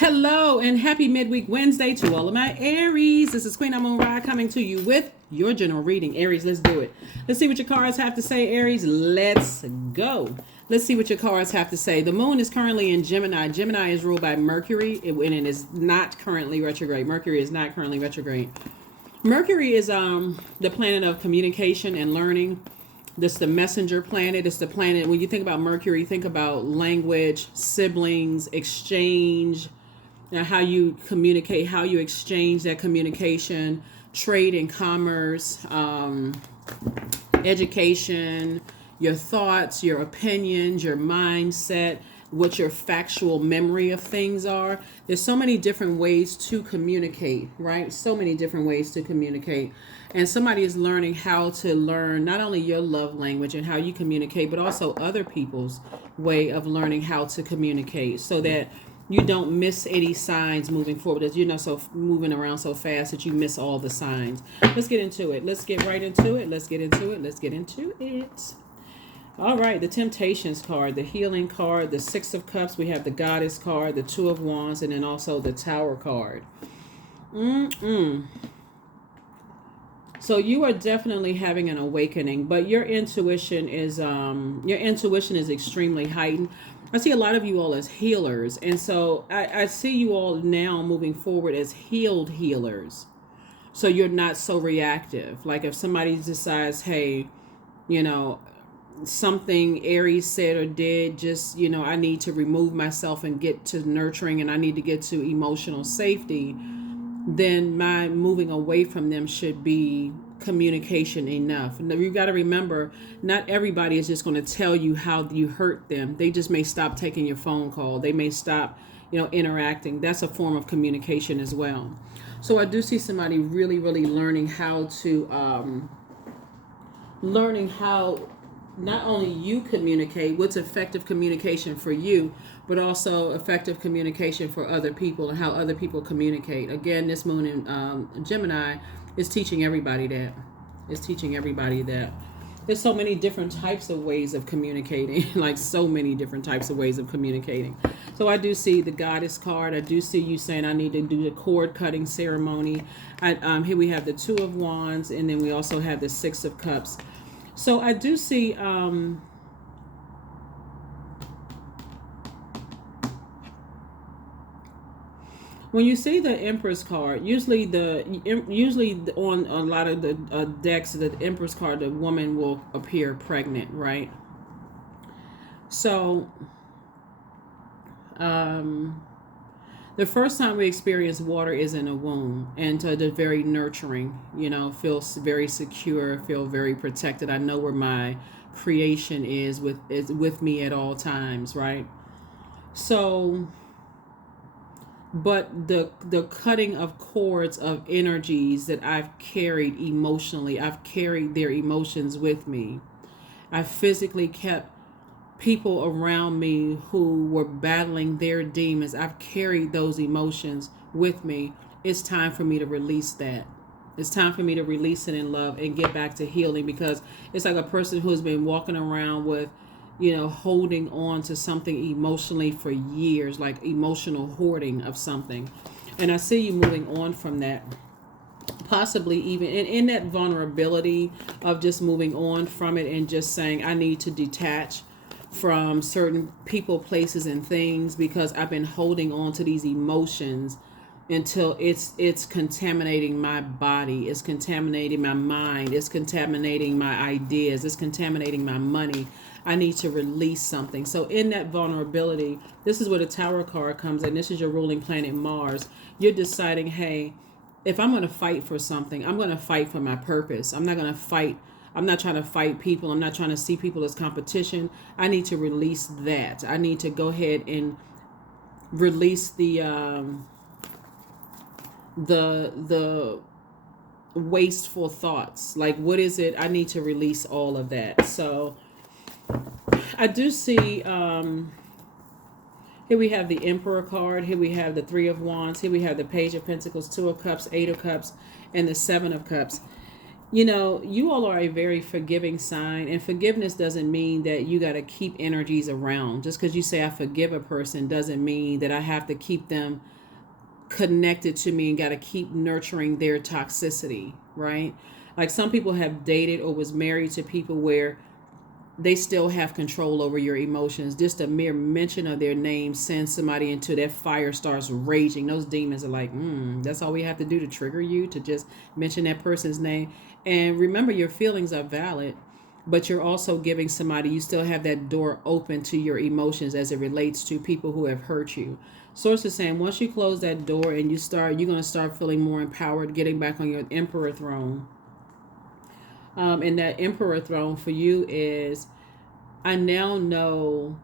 Hello and happy midweek Wednesday to all of my Aries. This is Queen Amun Ra coming to you with your general reading. Aries, let's do it. Let's see what your cards have to say, Aries. Let's go. Let's see what your cards have to say. The moon is currently in Gemini. Gemini is ruled by Mercury, and it is not currently retrograde. Mercury is not currently retrograde. Mercury is the planet of communication and learning. This is the messenger planet. It's the planet, when you think about Mercury, think about language, siblings, exchange, how you communicate, how you exchange that communication, trade and commerce, education, your thoughts, your opinions, your mindset, what your factual memory of things are. There's so many different ways to communicate, right? So many different ways to communicate. And somebody is learning how to learn not only your love language and how you communicate, but also other people's way of learning how to communicate so that you don't miss any signs moving forward, as you're not so moving around so fast that you miss all the signs. Let's get into it. Let's get right into it. Let's get into it. Let's get into it. All right, the Temptations card, the Healing card, the Six of Cups. We have the Goddess card, the Two of Wands, and then also the Tower card. So you are definitely having an awakening, but your intuition is extremely heightened. I see a lot of you all as healers, and so I see you all now moving forward as healed healers. So you're not so reactive. Like if somebody decides, hey, something Aries said or did, just, I need to remove myself and get to nurturing, and I need to get to emotional safety, then my moving away from them should be communication enough. And you've got to remember, not everybody is just going to tell you how you hurt them. They just may stop taking your phone call. They may stop, interacting. That's a form of communication as well. So I do see somebody really, really learning how not only you communicate, what's effective communication for you, but also effective communication for other people and how other people communicate. Again, this moon in Gemini is teaching everybody that. It's teaching everybody that. There's so many different types of ways of communicating, like so many different types of ways of communicating. So I do see the Goddess card. I do see you saying I need to do the cord cutting ceremony. Here we have the Two of Wands, and then we also have the Six of Cups. So I do see when you see the Empress card, usually on a lot of the decks, the Empress card, the woman will appear pregnant, right? So the first time we experience water is in a womb, and the very nurturing, feel very secure, feel very protected. I know where my creation is with me at all times, right? So, but the cutting of cords of energies that I've carried emotionally, I've carried their emotions with me. I physically kept people around me who were battling their demons. I've carried those emotions with me. It's time for me to release that. It's time for me to release it in love and get back to healing, because it's like a person who's been walking around with, holding on to something emotionally for years, like emotional hoarding of something. And I see you moving on from that, possibly even in that vulnerability of just moving on from it and just saying, I need to detach from certain people, places, and things, because I've been holding on to these emotions until it's contaminating my body, it's contaminating my mind, it's contaminating my ideas, it's contaminating my money. I need to release something. So in that vulnerability, this is where the Tower card comes in. This is your ruling planet, Mars. You're deciding, hey, if I'm going to fight for something, I'm going to fight for my purpose. I'm not trying to fight people. I'm not trying to see people as competition. I need to release that. I need to go ahead and release the wasteful thoughts. Like, what is it? I need to release all of that. So I do see here we have the Emperor card. Here we have the Three of Wands. Here we have the Page of Pentacles, Two of Cups, Eight of Cups, and the Seven of Cups. You all are a very forgiving sign, and forgiveness doesn't mean that you got to keep energies around. Just because you say I forgive a person doesn't mean that I have to keep them connected to me and got to keep nurturing their toxicity, right? Like some people have dated or was married to people where they still have control over your emotions. Just a mere mention of their name sends somebody into that fire, starts raging. Those demons are like, that's all we have to do to trigger you, to just mention that person's name. And remember, your feelings are valid, but you're also giving somebody, you still have that door open to your emotions as it relates to people who have hurt you. Source is saying once you close that door and you're going to start feeling more empowered, getting back on your emperor throne. And that emperor throne for you is, I now know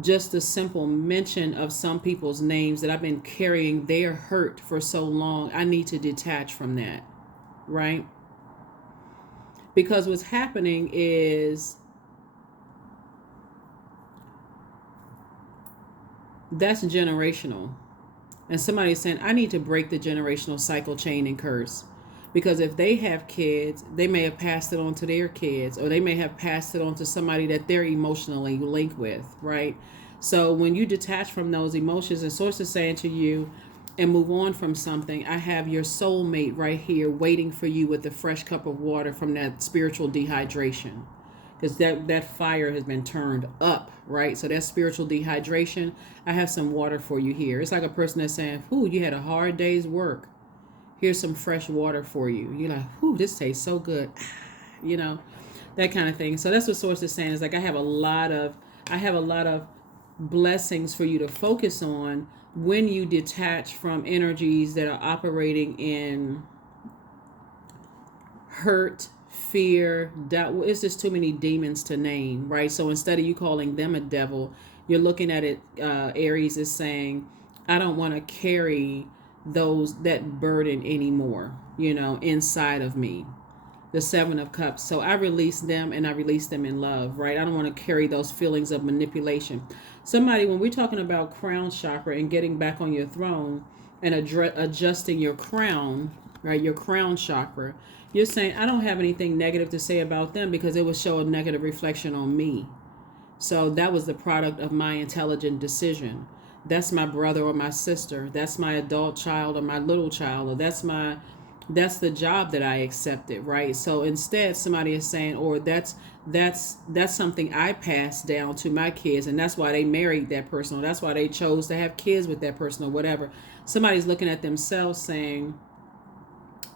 just the simple mention of some people's names that I've been carrying their hurt for so long. I need to detach from that, right? Because what's happening is that's generational. And somebody's saying, I need to break the generational cycle, chain, and curse. Because if they have kids, they may have passed it on to their kids, or they may have passed it on to somebody that they're emotionally linked with, right? So when you detach from those emotions, and Source is saying to you, and move on from something, I have your soulmate right here waiting for you with a fresh cup of water from that spiritual dehydration. Because that fire has been turned up, right? So that spiritual dehydration, I have some water for you here. It's like a person that's saying, "Ooh, you had a hard day's work. Here's some fresh water for you." You're like, "Ooh, this tastes so good," you know, that kind of thing. So that's what Source is saying. Is like I have a lot of blessings for you to focus on when you detach from energies that are operating in hurt, fear, doubt. Well, it's just too many demons to name, right? So instead of you calling them a devil, you're looking at it. Aries is saying, I don't want to carry that burden anymore, inside of me. The Seven of Cups. So I release them, and I release them in love, right? I don't want to carry those feelings of manipulation. Somebody, when we're talking about crown chakra and getting back on your throne and adjusting your crown, right? Your crown chakra, you're saying, I don't have anything negative to say about them because it would show a negative reflection on me. So that was the product of my intelligent decision. That's my brother or my sister. That's my adult child or my little child, or that's the job that I accepted, right? So instead, somebody is saying, or that's something I passed down to my kids, and that's why they married that person, or that's why they chose to have kids with that person, or whatever. Somebody's looking at themselves saying,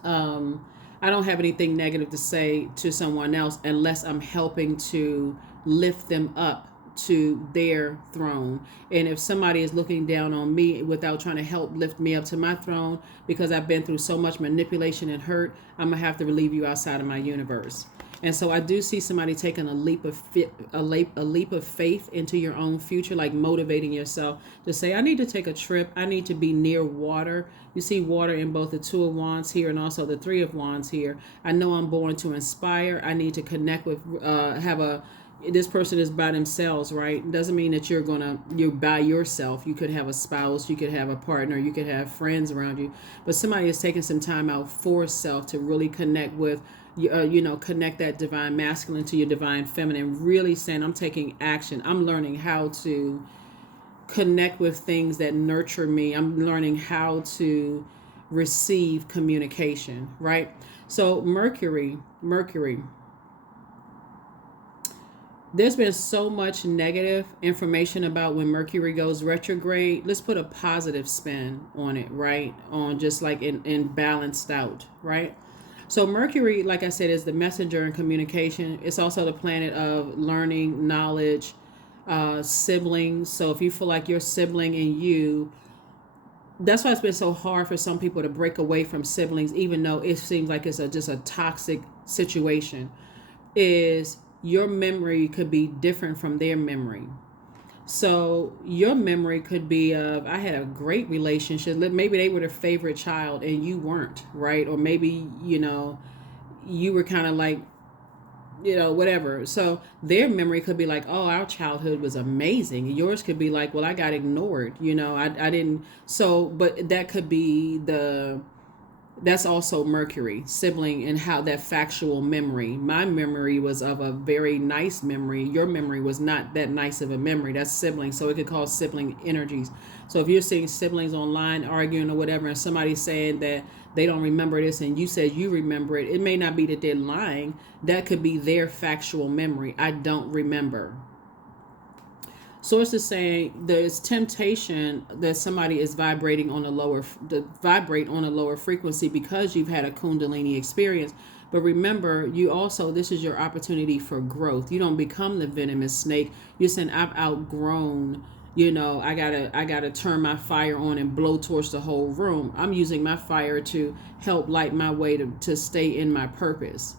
I don't have anything negative to say to someone else unless I'm helping to lift them up to their throne. And if somebody is looking down on me without trying to help lift me up to my throne because I've been through so much manipulation and hurt, I'm gonna have to relieve you outside of my universe. And so I do see somebody taking a leap of faith into your own future, like motivating yourself to say, I need to take a trip. I need to be near water. You see water in both the Two of Wands here and also the Three of Wands here. I know I'm born to inspire. I need to connect with, this person is by themselves, right? It doesn't mean that you're by yourself. You could have a spouse, you could have a partner, you could have friends around you, but somebody is taking some time out for self to really connect with, connect that divine masculine to your divine feminine, really saying, I'm taking action. I'm learning how to connect with things that nurture me. I'm learning how to receive communication, right? So Mercury, there's been so much negative information about when Mercury goes retrograde. Let's put a positive spin on it, right? On just like in balanced out, right? So Mercury, like I said, is the messenger and communication. It's also the planet of learning, knowledge, siblings. So if you feel like your sibling and you, that's why it's been so hard for some people to break away from siblings, even though it seems like it's just a toxic situation, is your memory could be different from their memory. So your memory could be of, I had a great relationship. Maybe they were the favorite child and you weren't, right? Or maybe, you were kind of like, whatever. So their memory could be like, oh, our childhood was amazing. Yours could be like, well, I got ignored. I didn't. So, but that could be That's also Mercury, sibling, and how that factual memory. My memory was of a very nice memory. Your memory was not that nice of a memory. That's sibling. So it could cause sibling energies. So if you're seeing siblings online arguing or whatever, and somebody's saying that they don't remember this and you said you remember it, it may not be that they're lying. That could be their factual memory. I don't remember. Source is saying there's temptation that somebody is vibrating on a lower, to vibrate on a lower frequency because you've had a Kundalini experience. But remember, you also, this is your opportunity for growth. You don't become the venomous snake. You're saying, I've outgrown, I gotta turn my fire on and blow torch the whole room. I'm using my fire to help light my way to stay in my purpose.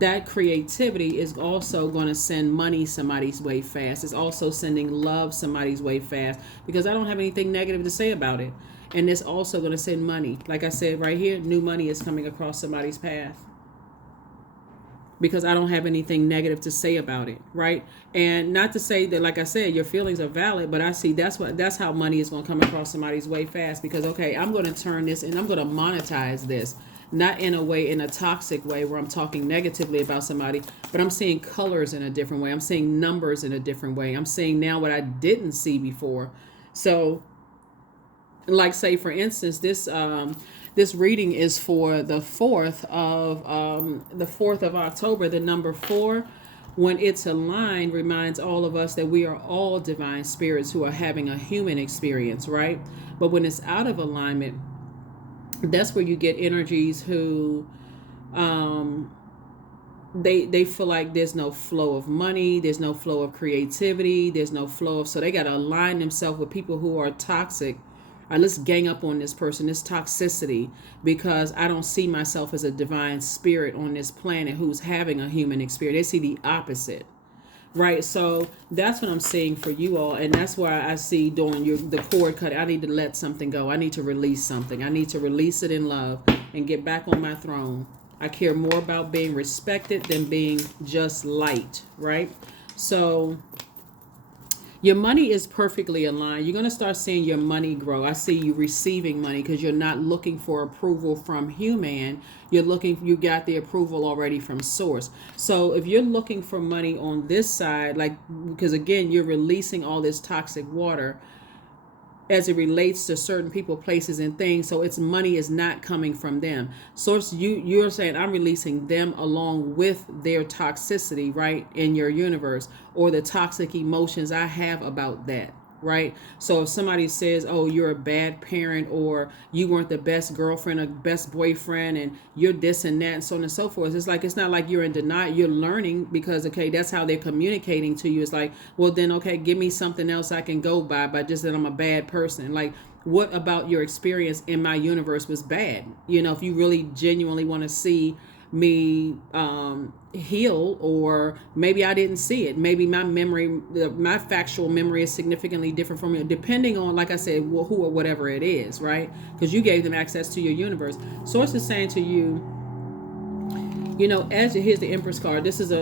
That creativity is also going to send money somebody's way fast. It's also sending love somebody's way fast because I don't have anything negative to say about it. And it's also going to send money. Like I said right here, new money is coming across somebody's path because I don't have anything negative to say about it, right? And not to say that, like I said, your feelings are valid, but I see that's how money is going to come across somebody's way fast because, okay, I'm going to turn this and I'm going to monetize this. Not in a toxic way where I'm talking negatively about somebody, but I'm seeing colors in a different way. I'm seeing numbers in a different way. I'm seeing now what I didn't see before. So, like, say for instance, this reading is for the 4th of October. The number 4, when it's aligned, reminds all of us that we are all divine spirits who are having a human experience, right? But when it's out of alignment, that's where you get energies who they feel like there's no flow of money, there's no flow of creativity, there's no flow of, so they got to align themselves with people who are toxic. Let's gang up on this person, this toxicity, because I don't see myself as a divine spirit on this planet who's having a human experience. They see the opposite. Right, so that's what I'm seeing for you all, and that's why I see doing the cord cut. I need to let something go. I need to release something. I need to release it in love and get back on my throne. I care more about being respected than being just liked, right? So your money is perfectly aligned. You're going to start seeing your money grow. I see you receiving money because you're not looking for approval from human. You got the approval already from source. So if you're looking for money on this side, like, because again, you're releasing all this toxic water as it relates to certain people, places, and things. So its money is not coming from them. Source, you're saying I'm releasing them along with their toxicity, right, in your universe, or the toxic emotions I have about that, right? So if somebody says, oh, you're a bad parent, or you weren't the best girlfriend or best boyfriend, and you're this and that, and so on and so forth, it's not like you're in denial. You're learning because, okay, that's how they're communicating to you. It's like, well, then, okay, give me something else I can go by just that I'm a bad person. Like, what about your experience in my universe was bad? If you really genuinely want to see me heal, or maybe I didn't see it. Maybe my memory, my factual memory is significantly different from it, depending on, like I said, who or whatever it is, right? Because you gave them access to your universe. Source is saying to you, here's the Empress card. This is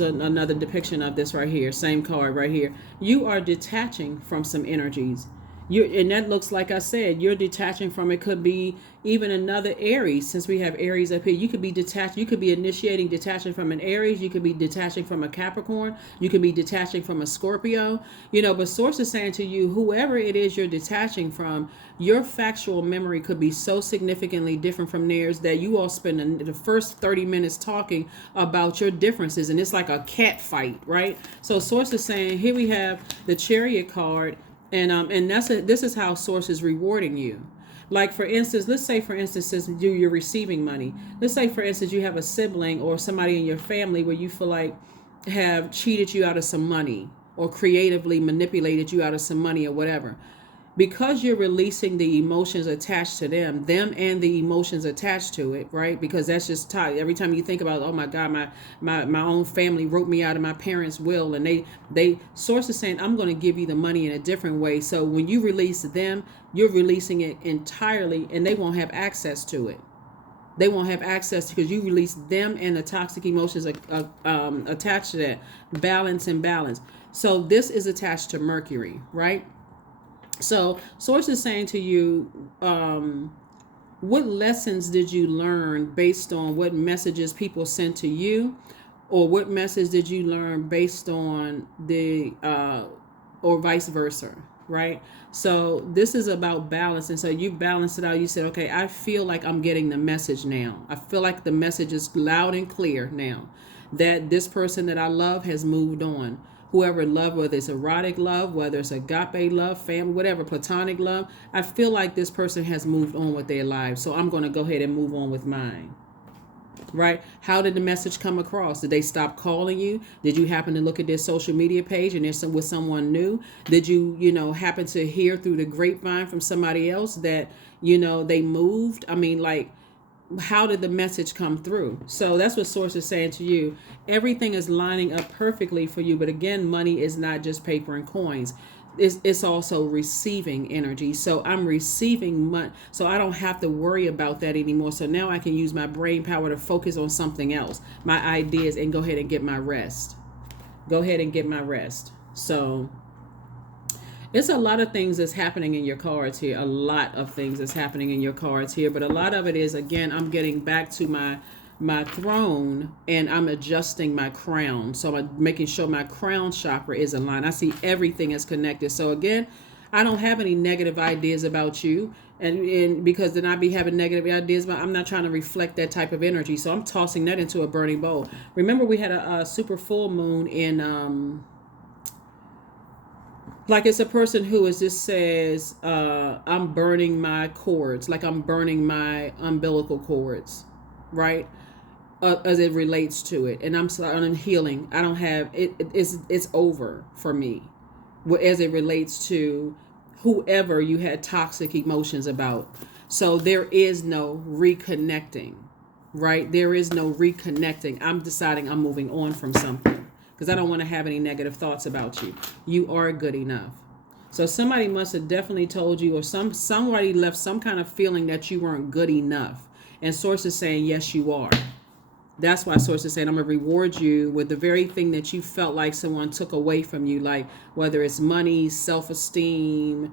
another depiction of this right here. Same card right here. You are detaching from some energies. And that looks, like I said, you're detaching from, it could be even another Aries, since we have Aries up here. You could be detached. You could be initiating detaching from an Aries. You could be detaching from a Capricorn. You could be detaching from a Scorpio. But source is saying to you, whoever it is you're detaching from, your factual memory could be so significantly different from theirs that you all spend the first 30 minutes talking about your differences, and it's like a cat fight, right? So source is saying, here we have the Chariot card. And this is how source is rewarding you. Like, for instance, let's say, for instance, since you're receiving money, let's say, for instance, you have a sibling or somebody in your family where you feel like have cheated you out of some money or creatively manipulated you out of some money or whatever. Because you're releasing the emotions attached to them and the emotions attached to it, right? Because that's just tied. Every time you think about, oh my God, my own family wrote me out of my parents' will, and they source is saying, I'm going to give you the money in a different way. So when you release them, you're releasing it entirely, and they won't have access to it. They won't have access because you release them and the toxic emotions attached to that. Balance. So this is attached to Mercury, right? So source is saying to you, What lessons did you learn based on what messages people sent to you, or what message did you learn based on the or vice versa, right? So this is about balance. And so you balance it out. You said, okay, I feel like I'm getting the message now. I feel like the message is loud and clear now that this person that I love has moved on. Whoever love, whether it's erotic love, whether it's agape love, family, whatever, platonic love, I feel like this person has moved on with their lives. So I'm going to go ahead and move on with mine. Right? How did the message come across? Did they stop calling you? Did you happen to look at their social media page and there's with someone new? Did you, happen to hear through the grapevine from somebody else that, they moved? I mean, like, how did the message come through? So that's what Source is saying to you. Everything is lining up perfectly for you. But again, money is not just paper and coins. It's also receiving energy. So I'm receiving money. So I don't have to worry about that anymore. So now I can use my brain power to focus on something else, my ideas, and go ahead and get my rest. Go ahead and get my rest. So it's a lot of things that's happening in your cards here. A lot of things that's happening in your cards here. But a lot of it is, again, I'm getting back to my throne and I'm adjusting my crown. So I'm making sure my crown chakra is aligned. I see everything is connected. So again, I don't have any negative ideas about you. And because then I'd be having negative ideas, but I'm not trying to reflect that type of energy. So I'm tossing that into a burning bowl. Remember, we had a super full moon in like it's a person who is just says, I'm burning my cords, like I'm burning my umbilical cords, right? As it relates to it, and I'm healing. I don't have it. It's over for me, as it relates to whoever you had toxic emotions about. So there is no reconnecting, right? There is no reconnecting. I'm deciding I'm moving on from something because I don't want to have any negative thoughts about you. You are good enough. So somebody must have definitely told you, or somebody left some kind of feeling that you weren't good enough. And Source is saying, yes, you are. That's why Source is saying, I'm going to reward you with the very thing that you felt like someone took away from you, like whether it's money, self-esteem,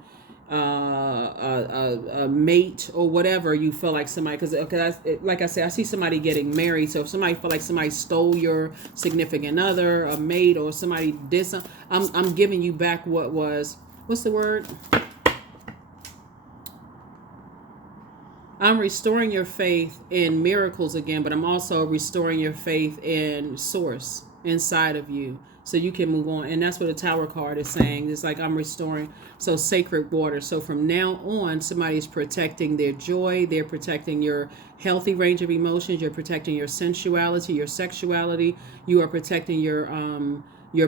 a mate, or whatever you feel like somebody, because like I said, I see somebody getting married. So if somebody felt like somebody stole your significant other, a mate, or somebody did something, I'm giving you back what was, what's the word? I'm restoring your faith in miracles again, but I'm also restoring your faith in Source inside of you so you can move on. And that's what the Tower card is saying. It's like I'm restoring. So sacred water. So from now on, somebody's protecting their joy. They're protecting your healthy range of emotions. You're protecting your sensuality, your sexuality. You are protecting your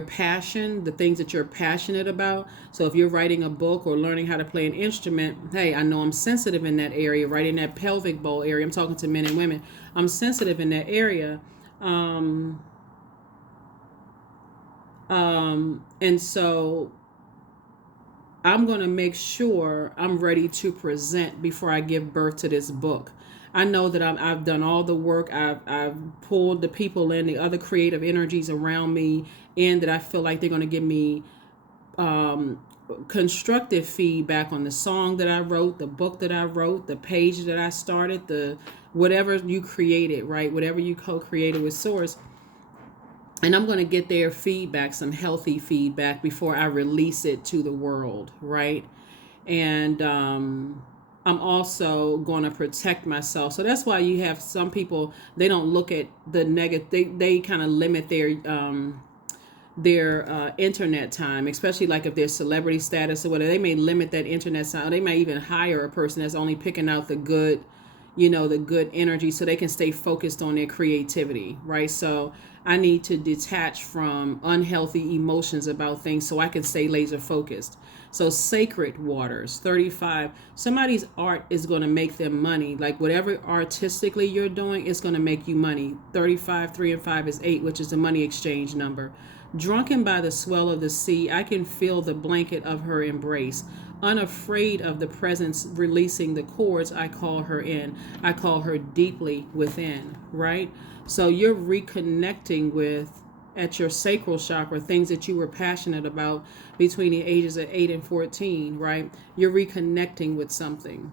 passion, the things that you're passionate about. So if you're writing a book or learning how to play an instrument, hey, I know I'm sensitive in that area, right in that pelvic bowl area. I'm talking to men and women. I'm sensitive in that area. And so I'm going to make sure I'm ready to present before I give birth to this book. I know that I've done all the work. I've pulled the people in, the other creative energies around me, and that I feel like they're going to give me constructive feedback on the song that I wrote, the book that I wrote, the page that I started, the whatever you created, right? Whatever you co-created with Source. And I'm going to get their feedback, some healthy feedback, before I release it to the world, right? And I'm also going to protect myself. So that's why you have some people, they don't look at the negative. They kind of limit their internet time, especially like if there's celebrity status or whatever. They may limit that internet time. They might even hire a person that's only picking out the good, the good energy, so they can stay focused on their creativity, right? So I need to detach from unhealthy emotions about things so I can stay laser focused. So sacred waters, 35. Somebody's art is going to make them money. Like whatever artistically you're doing, it's going to make you money. 35, 3 and 5 is 8, which is the money exchange number. Drunken by the swell of the sea, I can feel the blanket of her embrace. Unafraid of the presence releasing the cords, I call her in. I call her deeply within, right? So you're reconnecting with, at your sacral chakra, things that you were passionate about between the ages of 8 and 14, right? You're reconnecting with something.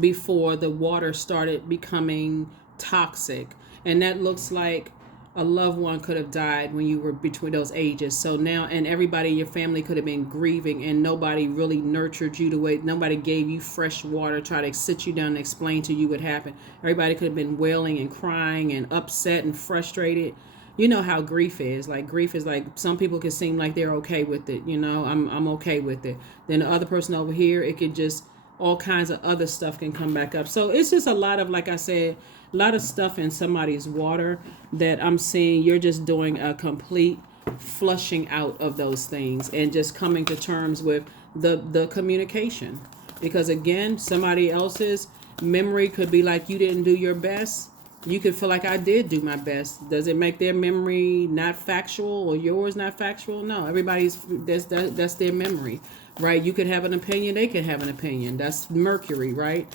before the water started becoming toxic. And that looks like a loved one could have died when you were between those ages. So now, and everybody in your family could have been grieving, and nobody really nurtured you the way, nobody gave you fresh water, try to sit you down and explain to you what happened. Everybody could have been wailing and crying and upset and frustrated. You know how grief is. Like, grief is like, some people can seem like they're okay with it. I'm okay with it. Then the other person over here, it could just, all kinds of other stuff can come back up. So it's just a lot of, like I said, a lot of stuff in somebody's water that I'm seeing. You're just doing a complete flushing out of those things and just coming to terms with the communication. Because again, somebody else's memory could be like, you didn't do your best. You could feel like, I did do my best. Does it make their memory not factual or yours not factual? No, everybody's, that's their memory, right? You could have an opinion, they could have an opinion. That's Mercury, right?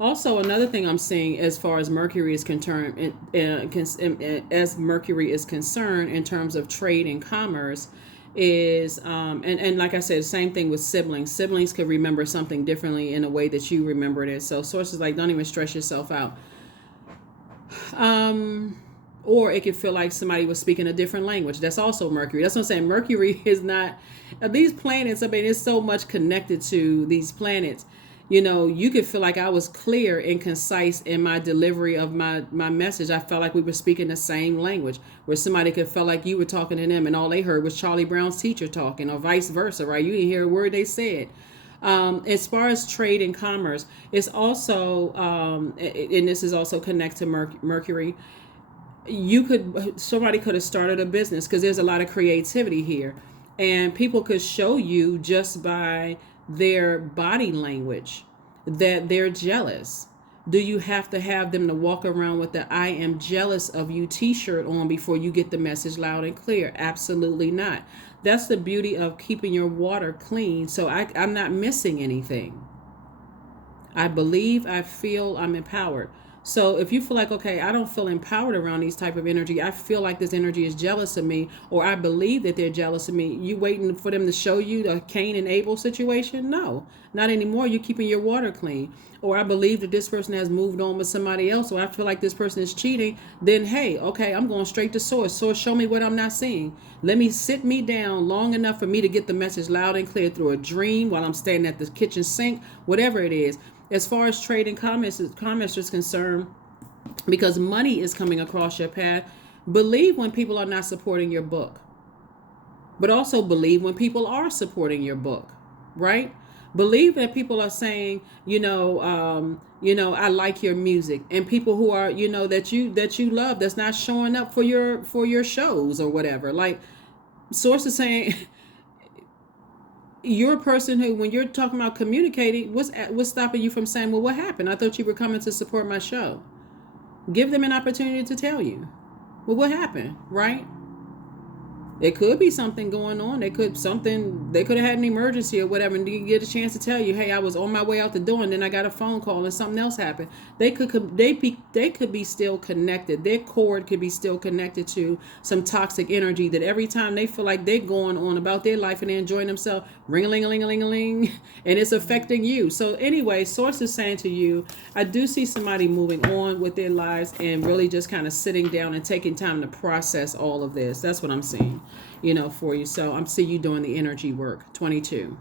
Also, another thing I'm seeing as far as Mercury is concerned, as Mercury is concerned in terms of trade and commerce, is and like I said, same thing with siblings. Siblings could remember something differently in a way that you remembered it. So sources like, don't even stress yourself out. Or it could feel like somebody was speaking a different language. That's also Mercury. That's what I'm saying. Mercury is not, these planets, I mean, it's so much connected to these planets. You could feel like I was clear and concise in my delivery of my message. I felt like we were speaking the same language, where somebody could feel like you were talking to them and all they heard was Charlie Brown's teacher talking, or vice versa, right? You didn't hear a word they said. As far as trade and commerce, it's also, and this is also connected to Mercury. Somebody could have started a business, because there's a lot of creativity here, and people could show you just by their body language that they're jealous. Do you have to have them to walk around with the "I am jealous of you" t-shirt on before you get the message loud and clear? Absolutely not. That's the beauty of keeping your water clean. So I'm not missing anything. I believe, I feel, I'm empowered. So if you feel like, okay, I don't feel empowered around these type of energy, I feel like this energy is jealous of me, or I believe that they're jealous of me, you waiting for them to show you the Cain and Abel situation? No, not anymore. You're keeping your water clean. Or I believe that this person has moved on with somebody else, or I feel like this person is cheating. Then, hey, okay, I'm going straight to source. Source, show me what I'm not seeing. Let me sit me down long enough for me to get the message loud and clear through a dream, while I'm standing at the kitchen sink, whatever it is. As far as trade and commerce is concerned, because money is coming across your path, believe when people are not supporting your book. But also believe when people are supporting your book, right? Believe that people are saying, I like your music, and people who are, that you love, that's not showing up for your shows or whatever. Like, sources saying, you're a person who, when you're talking about communicating, what's stopping you from saying, well, what happened? I thought you were coming to support my show. Give them an opportunity to tell you, well, what happened, right? It could be something going on. They could have had an emergency or whatever, and didn't get a chance to tell you, hey, I was on my way out the door, and then I got a phone call and something else happened. They could be still connected. Their cord could be still connected to some toxic energy that every time they feel like they're going on about their life and they're enjoying themselves, ring-a-ling-a-ling-a-ling, and it's affecting you. So anyway, source is saying to you, I do see somebody moving on with their lives and really just kind of sitting down and taking time to process all of this. That's what I'm seeing, for you. So I'm seeing you doing the energy work. 22.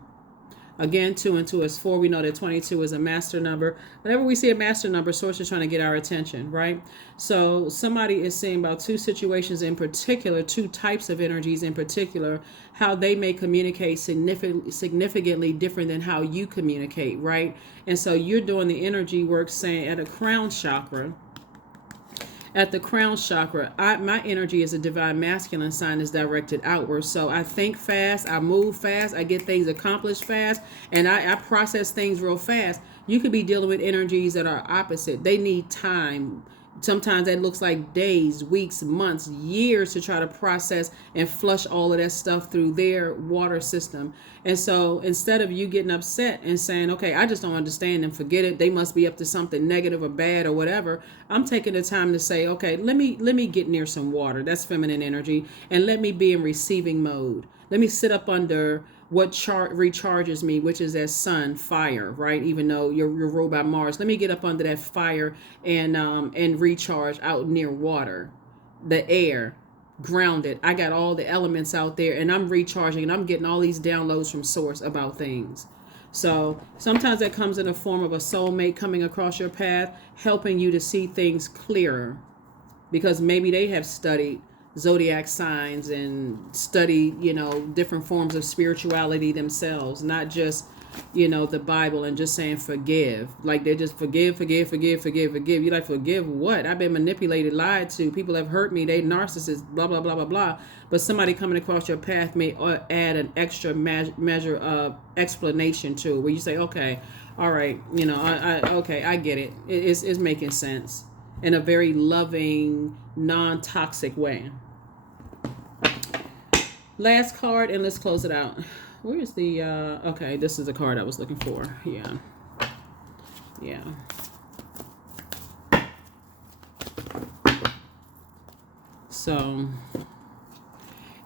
Again, 2 and 2 is 4. We know that 22 is a master number. Whenever we see a master number, source is trying to get our attention, right? So somebody is saying about two situations in particular, two types of energies in particular, how they may communicate significantly different than how you communicate, right? And so you're doing the energy work, saying at a crown chakra. At the crown chakra, my energy as a divine masculine sign is directed outward. So I think fast, I move fast, I get things accomplished fast, and I process things real fast. You could be dealing with energies that are opposite. They need time. Sometimes that looks like days, weeks, months, years to try to process and flush all of that stuff through their water system. And so instead of you getting upset and saying, okay, I just don't understand them, forget it, they must be up to something negative or bad or whatever, I'm taking the time to say, okay, let me get near some water. That's feminine energy. And let me be in receiving mode. Let me sit up under what chart recharges me, which is that sun, fire, right? Even though you're ruled by Mars, let me get up under that fire and recharge out near water, the air, grounded. I got all the elements out there, and I'm recharging, and I'm getting all these downloads from source about things. So sometimes that comes in the form of a soulmate coming across your path, helping you to see things clearer, because maybe they have studied zodiac signs and studied, different forms of spirituality themselves, not just, the Bible, and just saying forgive. Like they just forgive, forgive, forgive, forgive, forgive. You're like, forgive what? I've been manipulated, lied to. People have hurt me. They narcissists, blah, blah, blah, blah, blah. But somebody coming across your path may add an extra measure of explanation to it, where you say, okay, all right, okay, I get it. It's making sense in a very loving, non-toxic way. Last card, and let's close it out. Where's the, okay, this is the card I was looking for. Yeah. So,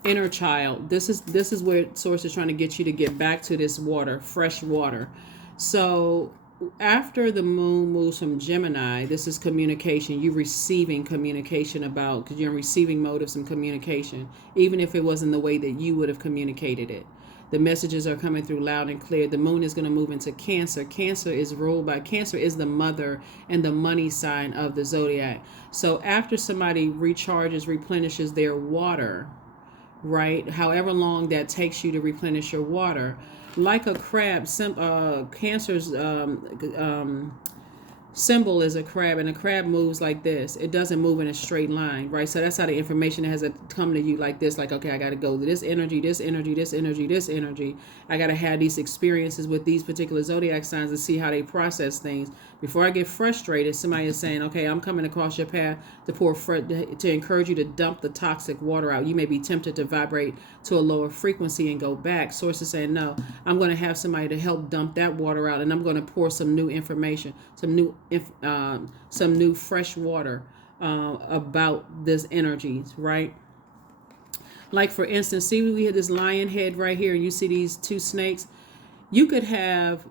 inner child. This is where source is trying to get you to get back to this water, fresh water. So, after the moon moves from Gemini, this is communication. You receiving communication about, because you're in receiving mode of some communication, even if it wasn't the way that you would have communicated it. The messages are coming through loud and clear. The moon is going to move into Cancer. Cancer is the mother and the money sign of the zodiac. So after somebody recharges, replenishes their water, right? However long that takes you to replenish your water, like a crab, Cancer's symbol is a crab, and a crab moves like this. It doesn't move in a straight line, right? So that's how the information has to come to you like this, like, okay, I got to go to this energy, this energy, this energy, this energy. I got to have these experiences with these particular zodiac signs and see how they process things. Before I get frustrated, somebody is saying, okay, I'm coming across your path to encourage you to dump the toxic water out. You may be tempted to vibrate to a lower frequency and go back. Source is saying, no, I'm going to have somebody to help dump that water out, and I'm going to pour some new information, some new fresh water about this energies, right? Like, for instance, see, we had this lion head right here, and you see these two snakes. You could have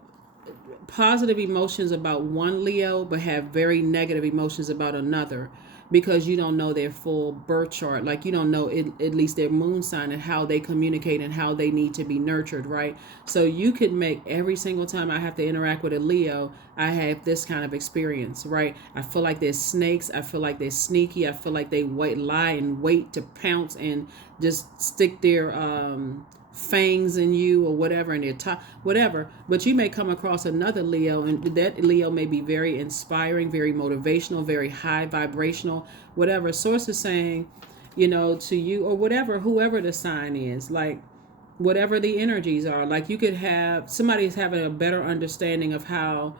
positive emotions about one Leo, but have very negative emotions about another, because you don't know their full birth chart. Like, you don't know at least their moon sign and how they communicate and how they need to be nurtured, right? So you could make every single time I have to interact with a Leo, I have this kind of experience, right? I feel like they're snakes. I feel like they're sneaky. I feel like they lie and wait to pounce and just stick their fangs in you or whatever, and their whatever. But you may come across another Leo, and that Leo may be very inspiring, very motivational, very high vibrational, whatever. Source is saying, to you, or whatever, whoever the sign is, like whatever the energies are, like you could have somebody's having a better understanding of how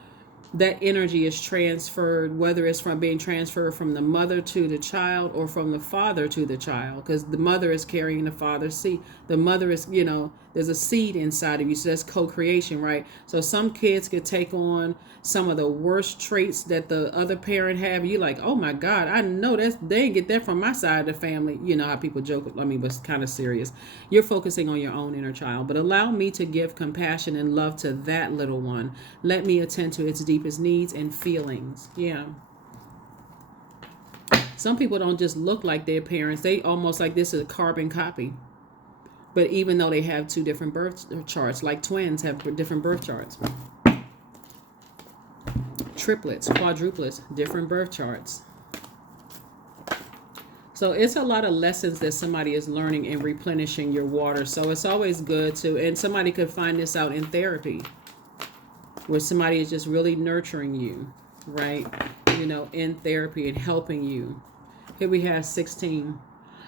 that energy is transferred, whether it's from being transferred from the mother to the child or from the father to the child, because the mother is carrying the father's seed. The mother is, there's a seed inside of you, so that's co-creation, right? So some kids could take on some of the worst traits that the other parent have. You like, oh my God, I know they didn't get that from my side of the family. You know how people joke, but it's kind of serious. You're focusing on your own inner child, but allow me to give compassion and love to that little one. Let me attend to its deepest needs and feelings. Yeah. Some people don't just look like their parents. They almost like this is a carbon copy. But even though they have two different birth charts, like twins have different birth charts. Triplets, quadruplets, different birth charts. So it's a lot of lessons that somebody is learning in replenishing your water. So it's always good to, and somebody could find this out in therapy, where somebody is just really nurturing you, right? In therapy and helping you. Here we have 16.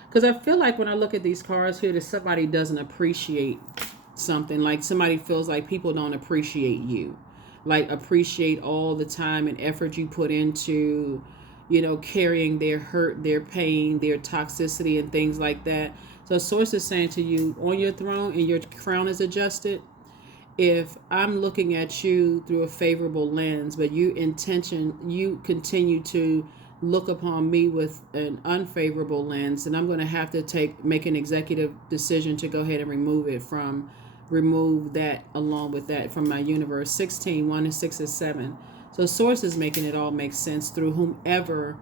Because I feel like when I look at these cards here, that somebody doesn't appreciate something. Like somebody feels like people don't appreciate you. Like appreciate all the time and effort you put into, carrying their hurt, their pain, their toxicity and things like that. So Source is saying to you, on your throne and your crown is adjusted, if I'm looking at you through a favorable lens, but you continue to look upon me with an unfavorable lens, and I'm going to have to make an executive decision to go ahead and remove it from remove that along with that from my universe. 16, 1 and 6 is 7. So source is making it all make sense through whomever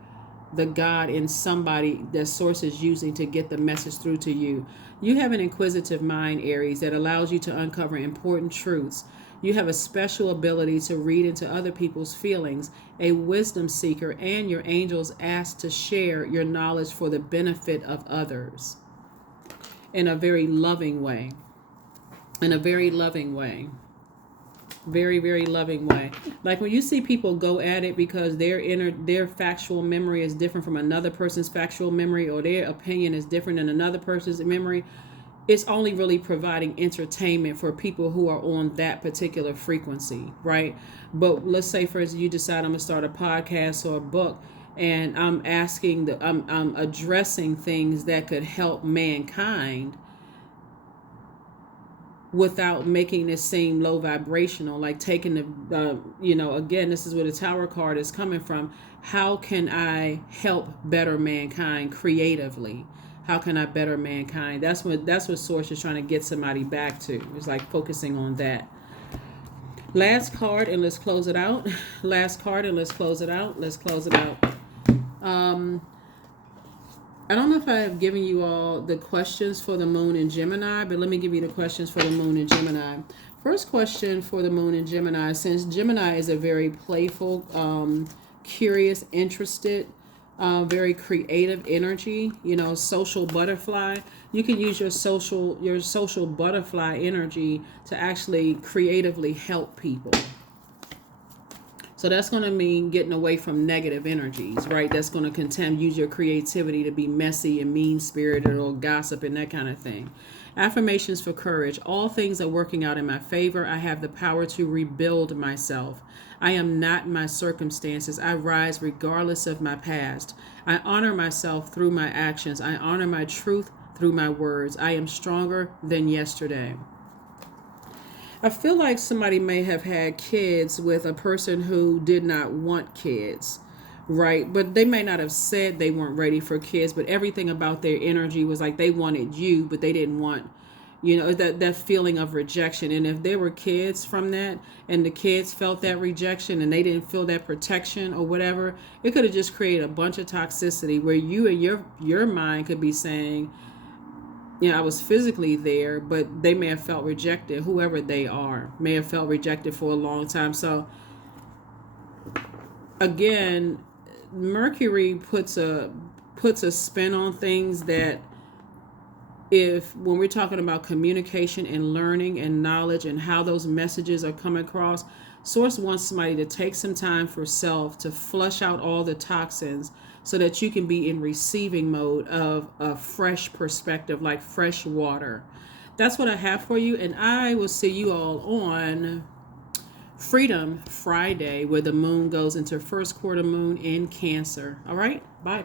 the God in somebody that source is using to get the message through to you. You have an inquisitive mind, Aries, that allows you to uncover important truths. You have a special ability to read into other people's feelings, a wisdom seeker, and your angels ask to share your knowledge for the benefit of others in a very loving way. In a very loving way. Very, very loving way. Like when you see people go at it because their factual memory is different from another person's factual memory, or their opinion is different than another person's memory, it's only really providing entertainment for people who are on that particular frequency, right? But let's say, for instance, you decide I'm gonna start a podcast or a book, and I'm addressing things that could help mankind without making it seem low vibrational, like taking the, again, this is where the Tower card is coming from. How can I help better mankind creatively? How can I better mankind? That's what Source is trying to get somebody back to. It's like focusing on that. Last card, and let's close it out. Last card, and let's close it out. Let's close it out. I don't know if I have given you all the questions for the moon in Gemini, but let me give you the questions for the moon in Gemini. First question for the moon in Gemini, since Gemini is a very playful, curious, interested, very creative energy, social butterfly. You can use your social butterfly energy to actually creatively help people. So that's going to mean getting away from negative energies, right? That's going to use your creativity to be messy and mean-spirited or gossip and that kind of thing. Affirmations for courage. All things are working out in my favor. I have the power to rebuild myself. I am not my circumstances. I rise regardless of my past. I honor myself through my actions. I honor my truth through my words. I am stronger than yesterday. I feel like somebody may have had kids with a person who did not want kids, right? But they may not have said they weren't ready for kids, but everything about their energy was like they wanted you, but they didn't want, that feeling of rejection. And if there were kids from that and the kids felt that rejection and they didn't feel that protection or whatever, it could have just created a bunch of toxicity where you and your mind could be saying, I was physically there, but they may have felt rejected. Whoever they are may have felt rejected for a long time. So again, Mercury puts a spin on things that when we're talking about communication and learning and knowledge and how those messages are coming across, Source wants somebody to take some time for self to flush out all the toxins so that you can be in receiving mode of a fresh perspective, like fresh water. That's what I have for you, and I will see you all on Freedom Friday, where the moon goes into first quarter moon in Cancer. All right, bye.